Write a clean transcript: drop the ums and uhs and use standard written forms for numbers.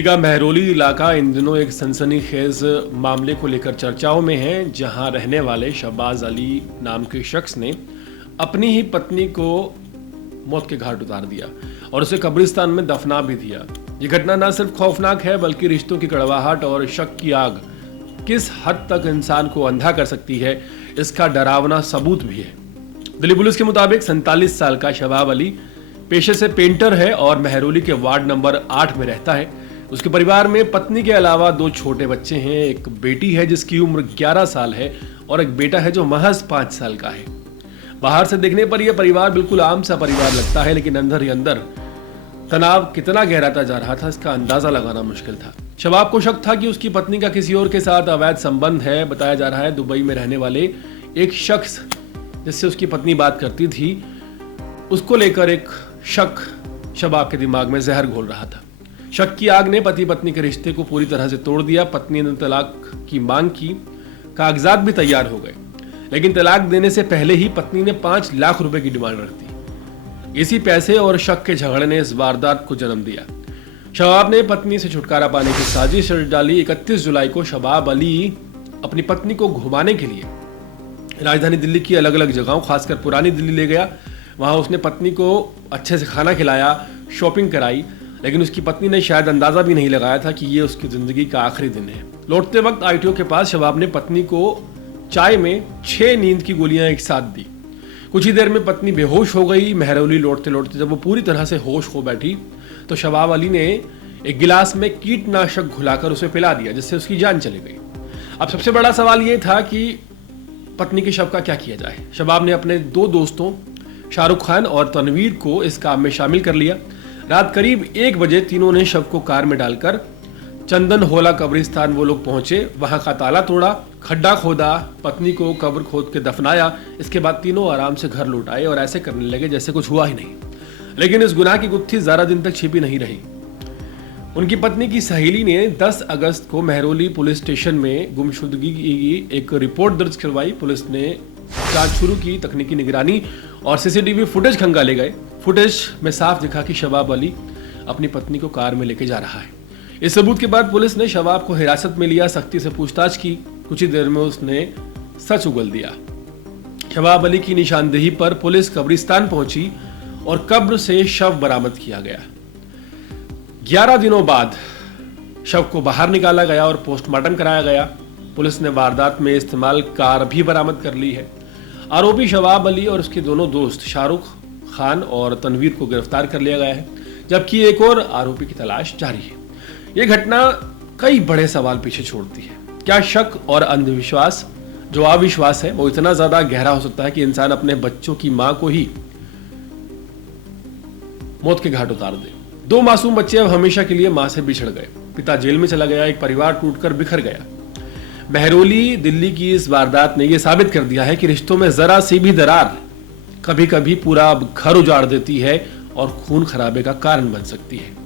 दिल्ली का महरौली इलाका इन दिनों एक सनसनीखेज मामले को लेकर चर्चाओं में है, जहां रहने वाले शहबाज अली नाम के शख्स ने अपनी ही पत्नी को मौत के घाट उतार दिया और उसे कब्रिस्तान में दफना भी दिया। ये घटना न सिर्फ खौफनाक है बल्कि रिश्तों की कड़वाहट और शक की आग किस हद तक इंसान को अंधा कर सकती है, इसका डरावना सबूत भी है। दिल्ली पुलिस के मुताबिक 47 साल का शहबाज अली पेशे से पेंटर है और महरौली के वार्ड नंबर 8 में रहता है। उसके परिवार में पत्नी के अलावा 2 छोटे बच्चे हैं। एक बेटी है जिसकी उम्र 11 साल है और एक बेटा है जो महज 5 साल का है। बाहर से देखने पर यह परिवार बिल्कुल आम सा परिवार लगता है, लेकिन अंदर ही अंदर तनाव कितना गहराता जा रहा था इसका अंदाजा लगाना मुश्किल था। शबाब को शक था कि उसकी पत्नी का किसी और के साथ अवैध संबंध है। बताया जा रहा है दुबई में रहने वाले एक शख्स जिससे उसकी पत्नी बात करती थी, उसको लेकर एक शक शबाब के दिमाग में जहर घोल रहा था। शक की आग ने पति पत्नी के रिश्ते को पूरी तरह से तोड़ दिया। पत्नी ने तलाक की मांग की, कागजात भी तैयार हो गए, लेकिन तलाक देने से पहले ही पत्नी ने 5 लाख रुपए की डिमांड रख दी। इसी पैसे और शक के झगड़े ने इस वारदात को जन्म दिया। शबाब ने पत्नी से छुटकारा पाने की साजिश डाली। 31 जुलाई को शबाब अली अपनी पत्नी को घुमाने के लिए राजधानी दिल्ली की अलग अलग जगहों, खासकर पुरानी दिल्ली ले गया। वहां उसने पत्नी को अच्छे से खाना खिलाया, शॉपिंग कराई, लेकिन उसकी पत्नी ने शायद अंदाजा भी नहीं लगाया था कि ये उसकी जिंदगी का आखिरी दिन है। लौटते वक्त आईटीओ के पास शबाब ने पत्नी को चाय में 6 नींद की गोलियां एक साथ दी। कुछ ही देर में पत्नी बेहोश हो गई। महरौली लौटते लौटते जब वो पूरी तरह से होश हो बैठी तो शबाब अली ने एक गिलास में कीटनाशक घुलाकर उसे पिला दिया, जिससे उसकी जान चली गई। अब सबसे बड़ा सवाल ये था कि पत्नी के शव का क्या किया जाए। शबाब ने अपने 2 दोस्तों शाहरुख खान और तनवीर को इस काम में शामिल कर लिया। रात करीब 1 बजे तीनों ने शव को कार में डालकर चंदन होला कब्रिस्तान वो लोग पहुंचे। वहां का ताला तोड़ा, खड्डा खोदा, पत्नी को कब्र खोद के दफनाया। इसके बाद तीनों आराम से घर लौट आए और ऐसे करने लगे जैसे कुछ हुआ ही नहीं। लेकिन इस गुनाह की गुत्थी ज्यादा दिन तक छिपी नहीं रही। उनकी पत्नी की सहेली ने 10 अगस्त को महरौली पुलिस स्टेशन में गुमशुदगी की एक रिपोर्ट दर्ज करवाई। पुलिस ने जांच शुरू की, तकनीकी निगरानी और सीसीटीवी फुटेज खंगाले गए। फुटेज में साफ दिखा कि शबाब अली अपनी पत्नी को कार में लेके जा रहा है। इस सबूत के बाद पुलिस ने शबाब को हिरासत में लिया, सख्ती से पूछताछ की। कुछ ही देर में उसने सच उगल दिया। शबाब अली की निशानदेही पर पुलिस कब्रिस्तान पहुंची और कब्र से शव बरामद किया गया। 11 दिनों बाद शव को बाहर निकाला गया और पोस्टमार्टम कराया गया। पुलिस ने वारदात में इस्तेमाल कार भी बरामद कर ली है। आरोपी शबाब अली और उसके दोनों दोस्त शाहरुख खान और तनवीर को गिरफ्तार कर लिया गया है, जबकि एक और आरोपी की तलाश जारी है। यह घटना कई बड़े सवाल पीछे छोड़ती है। क्या शक और अंधविश्वास, जो अविश्वास है, वो इतना ज्यादा गहरा हो सकता है कि इंसान अपने बच्चों की मां को ही मौत के घाट उतार दे। 2 मासूम बच्चे अब हमेशा के लिए मां से बिछड़ गए। पिता जेल में चला गया, एक परिवार टूटकर बिखर गया। महरौली दिल्ली की इस वारदात ने यह साबित कर दिया है कि रिश्तों में जरा सी भी दरार कभी कभी पूरा घर उजाड़ देती है और खून खराबे का कारण बन सकती है।